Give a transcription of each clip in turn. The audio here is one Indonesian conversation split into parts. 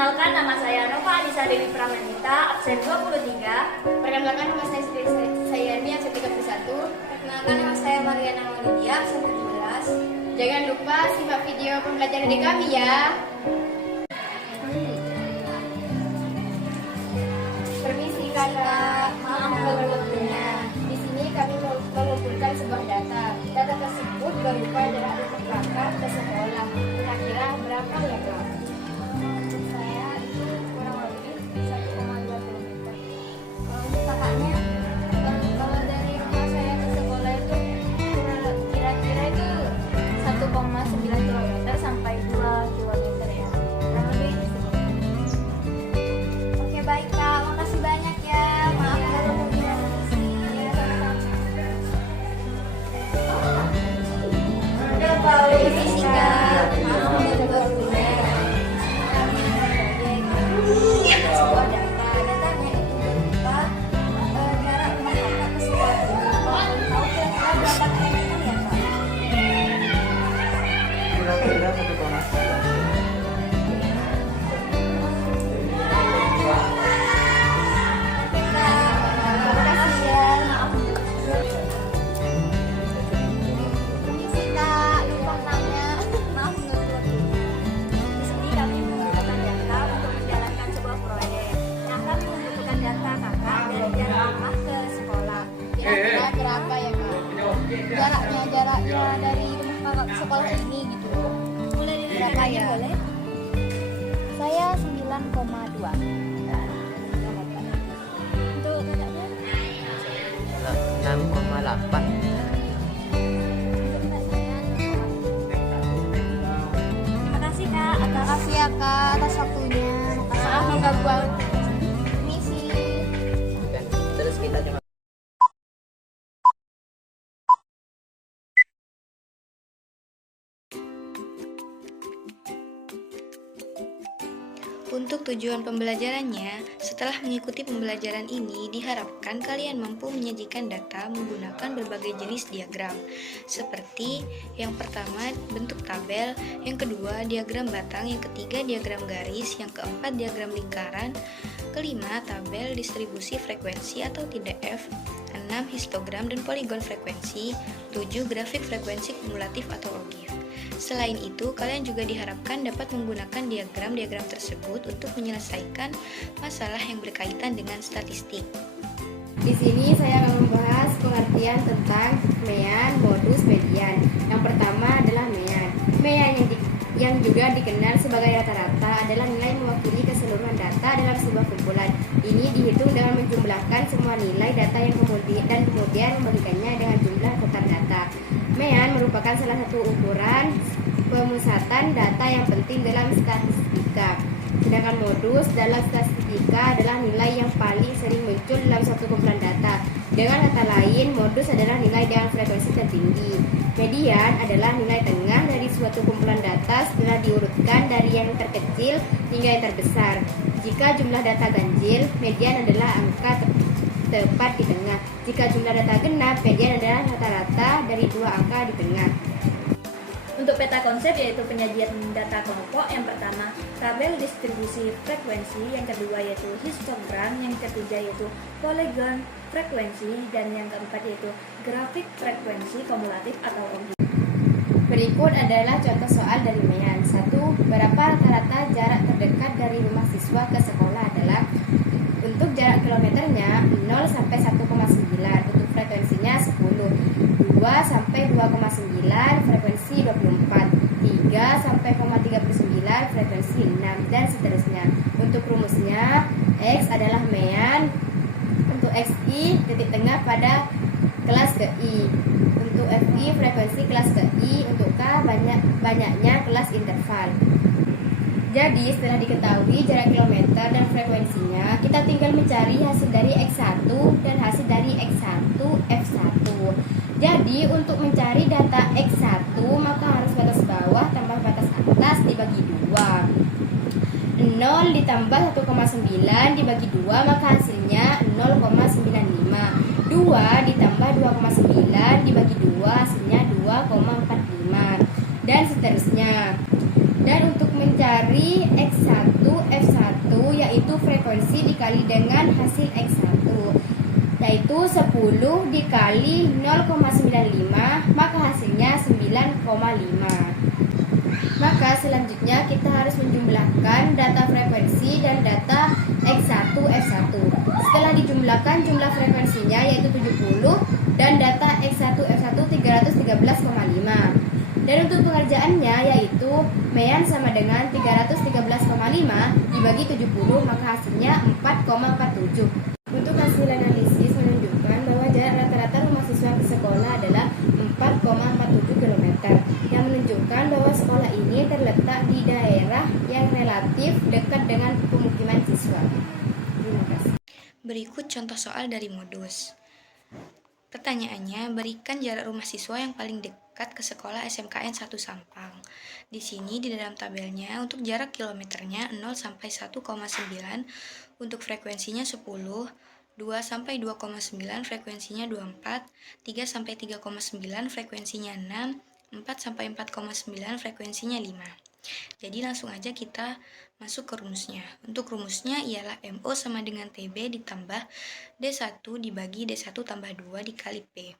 Perkenalkan, nama saya Nova Anissa Dewi Pramanita, absen 23. Perkenalkan, nama saya Ni, absen 31. Perkenalkan, nama saya Mariana Maulidia, absen 17. Jangan lupa simak video pembelajaran dari kami ya. Permisi kakak, maaf ganggu waktunya. Di sini kami mengumpulkan sebuah data. Data tersebut berupa jarak rumah kakak ke sekolah. Kira-kira berapa ya kak? Saya itu kurang lebih 1,2 km. Untuk kakaknya, kalau dari rumah saya ke sekolah itu kira-kira itu 1,9 km sampai 2 km ya. Kurang lebih itu. Oke baik kak, makasih banyak ya. Maaf kalau mungkin ya, Permisi Kak. maaf mengganggu waktunya. Sebuah datanya itu berupa jarak rumah kakak ke sekolah ini. Tahu kira-kira berapa kilometer ya kak? Kira-kira 1,9. Terima kasih ya. Maaf permisi kak, lupa tanya. Maaf mengganggu waktunya. Di sini kami membutuhkan data untuk menjalankan sebuah proyek yang akan membutuhkan data kakak dari jarak rumah ke sekolah. Kira-kira berapa ya kak? Jaraknya dari rumah kakak ke sekolah ini gitu. Mulai dari Berapa ya? boleh? Saya 9,2. Untuk kakaknya? 6,8. Terima kasih Kak Terima kasih ya kak atas waktunya. Maaf mengganggu waktu. Permisi. Dan terus kita cuma Untuk tujuan pembelajarannya, setelah mengikuti pembelajaran ini, diharapkan kalian mampu menyajikan data menggunakan berbagai jenis diagram, seperti yang pertama bentuk tabel, yang kedua diagram batang, yang ketiga diagram garis, yang keempat diagram lingkaran, kelima tabel distribusi frekuensi atau TDF, 6 histogram dan poligon frekuensi, 7 grafik frekuensi kumulatif atau OGIF. Selain itu, kalian juga diharapkan dapat menggunakan diagram-diagram tersebut untuk menyelesaikan masalah yang berkaitan dengan statistik. Di sini saya akan membahas pengertian tentang mean, modus, median. Yang pertama adalah mean. Mean yang juga dikenal sebagai rata-rata adalah nilai mewakili keseluruhan data dalam sebuah kumpulan. Ini dihitung dengan menjumlahkan semua nilai data yang kemudian membagikannya dengan jumlah total data. Mean merupakan salah satu ukuran pemusatan data yang penting dalam statistika. Sedangkan modus dalam statistika adalah nilai yang paling sering muncul dalam suatu kumpulan data. Dengan kata lain, modus adalah nilai dengan frekuensi tertinggi. Median adalah nilai tengah dari suatu kumpulan data setelah diurutkan dari yang terkecil hingga yang terbesar. Jika jumlah data ganjil, median adalah angka tepat di tengah. Jika jumlah data genap, median adalah rata-rata dari dua angka di tengah. Untuk peta konsep yaitu penyajian data kelompok. Yang pertama, tabel distribusi frekuensi. Yang kedua yaitu histogram. Yang ketiga yaitu poligon frekuensi. Dan yang keempat yaitu grafik frekuensi kumulatif atau OGIF. Berikut adalah contoh soal dari mean. 1. Berapa rata-rata jarak terdekat dari rumah siswa ke sekolah adalah? Untuk jarak kilometernya 0 sampai 1,9. Untuk frekuensinya 10. 2 sampai 2,9 frekuensi 24. 3 sampai 0,39 frekuensi 6 dan seterusnya. Untuk rumusnya, X adalah mean untuk XI titik tengah pada kelas ke I. Untuk FI frekuensi kelas ke I, untuk K banyaknya kelas interval. Jadi setelah diketahui jarak kilometer dan frekuensinya, kita tinggal mencari hasil dari X1 dan hasil dari X1 F1. Jadi untuk mencari data X1 maka harus batas bawah tambah batas atas dibagi 2. 0 ditambah 1,9 dibagi 2 maka hasilnya 0,95. 2 ditambah 2,9 dibagi 2 hasilnya 2,45 dan seterusnya. Dan untuk mencari X1 F1 dengan hasil X1, yaitu 10 dikali 0,95, maka hasilnya 9,5. Maka selanjutnya kita harus menjumlahkan data frekuensi dan data X1, F1. Setelah dijumlahkan jumlah frekuensinya yaitu 70 dan data X1, F1 313,5. Dan untuk pengerjaannya yaitu mean sama dengan 313,5 dibagi 70, maka hasilnya 4,47. Untuk hasil analisis menunjukkan bahwa jarak rata-rata rumah siswa ke sekolah adalah 4,47 km, yang menunjukkan bahwa sekolah ini terletak di daerah yang relatif dekat dengan pemukiman siswa. Terima kasih. Berikut contoh soal dari modus. Pertanyaannya, berikan jarak rumah siswa yang paling dekat ke sekolah SMKN 1 Sampang. Di sini di dalam tabelnya untuk jarak kilometernya 0 sampai 1,9, untuk frekuensinya 10, 2 sampai 2,9 frekuensinya 24, 3 sampai 3,9 frekuensinya 6, 4 sampai 4,9 frekuensinya 5. Jadi langsung aja kita masuk ke rumusnya. Untuk rumusnya ialah MO sama dengan TB ditambah D1 dibagi D1 tambah 2 dikali P.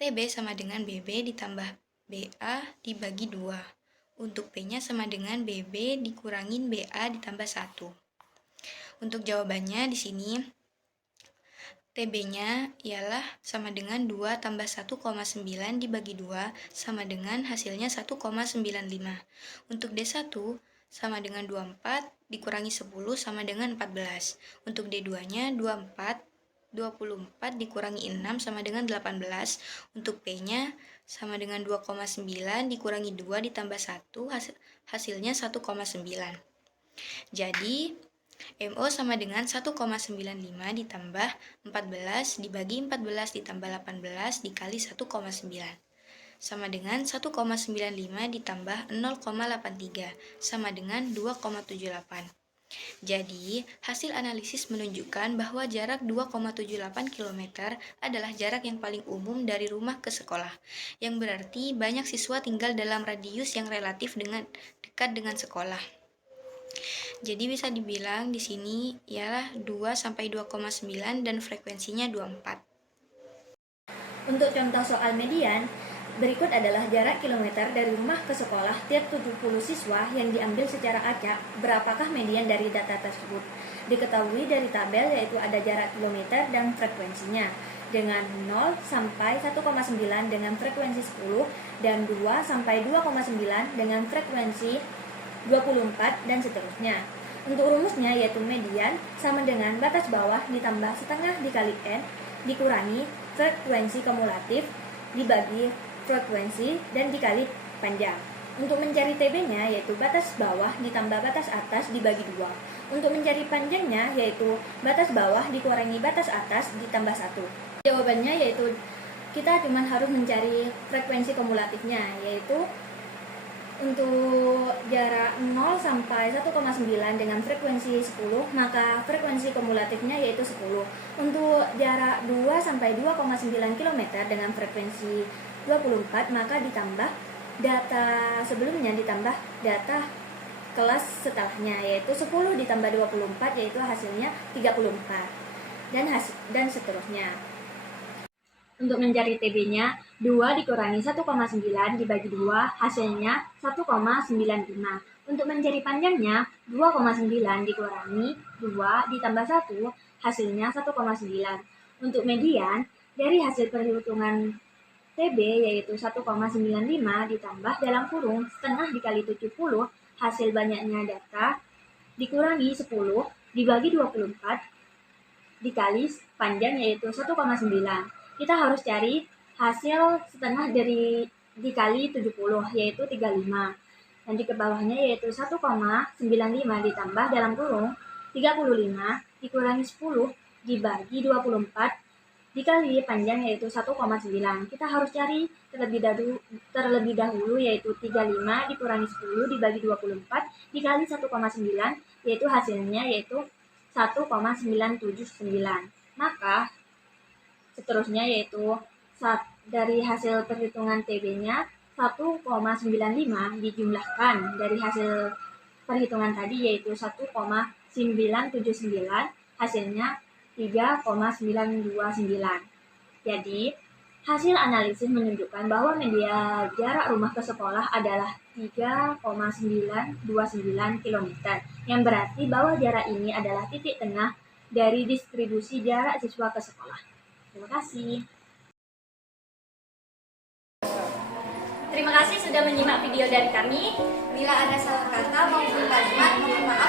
TB sama dengan BB ditambah BA dibagi 2. Untuk P-nya sama dengan BB dikurangin BA ditambah 1. Untuk jawabannya di sini TB-nya ialah sama dengan 2 tambah 1,9 dibagi 2 sama dengan hasilnya 1,95. Untuk D1 sama dengan 24 dikurangi 10 sama dengan 14. Untuk D2-nya 24 dikurangi 6 sama dengan 18. Untuk P-nya sama dengan 2,9 dikurangi 2 ditambah 1 hasilnya 1,9. Jadi MO sama dengan 1,95 ditambah 14 dibagi 14 ditambah 18 dikali 1,9 sama dengan 1,95 ditambah 0,83 sama dengan 2,78. Jadi, hasil analisis menunjukkan bahwa jarak 2,78 km adalah jarak yang paling umum dari rumah ke sekolah, yang berarti banyak siswa tinggal dalam radius yang relatif dekat dengan sekolah. Jadi bisa dibilang di sini ialah 2 sampai 2,9 dan frekuensinya 24. Untuk contoh soal median, berikut adalah jarak kilometer dari rumah ke sekolah tiap 70 siswa yang diambil secara acak. Berapakah median dari data tersebut? Diketahui dari tabel yaitu ada jarak kilometer dan frekuensinya dengan 0 sampai 1,9 dengan frekuensi 10 dan 2 sampai 2,9 dengan frekuensi 24 dan seterusnya. Untuk rumusnya yaitu median sama dengan batas bawah ditambah setengah dikali N dikurangi frekuensi kumulatif dibagi frekuensi dan dikali panjang. Untuk mencari TB-nya yaitu batas bawah ditambah batas atas dibagi 2. Untuk mencari panjangnya yaitu batas bawah dikurangi batas atas ditambah 1. Jawabannya yaitu kita cuma harus mencari frekuensi kumulatifnya, yaitu untuk jarak 0 sampai 1,9 dengan frekuensi 10, maka frekuensi kumulatifnya yaitu 10. Untuk jarak 2 sampai 2,9 km dengan frekuensi 24, maka ditambah data sebelumnya ditambah data kelas setelahnya, yaitu 10 ditambah 24 yaitu hasilnya 34 dan seterusnya. Untuk mencari TB-nya, 2 dikurangi 1,9 dibagi 2, hasilnya 1,95. Untuk mencari panjangnya, 2,9 dikurangi 2 ditambah 1, hasilnya 1,9. Untuk median, dari hasil perhitungan TB yaitu 1,95 ditambah dalam kurung setengah dikali 70, hasil banyaknya data, dikurangi 10 dibagi 24 dikali panjang yaitu 1,9. Kita harus cari hasil setengah dari dikali 70 yaitu 35. Lanjut ke bawahnya yaitu 1,95 ditambah dalam kurung 35 dikurangi 10 dibagi 24 dikali panjang yaitu 1,9. Kita harus cari terlebih dahulu yaitu 35 dikurangi 10 dibagi 24 dikali 1,9 yaitu hasilnya yaitu 1,979. Maka seterusnya yaitu dari hasil perhitungan TB-nya 1,95 dijumlahkan dari hasil perhitungan tadi yaitu 1,979, hasilnya 3,929. Jadi, hasil analisis menunjukkan bahwa media jarak rumah ke sekolah adalah 3,929 km, yang berarti bahwa jarak ini adalah titik tengah dari distribusi jarak siswa ke sekolah. Terima kasih. Terima kasih sudah menyimak video dari kami. Bila ada salah kata maupun kalimat, mohon maaf.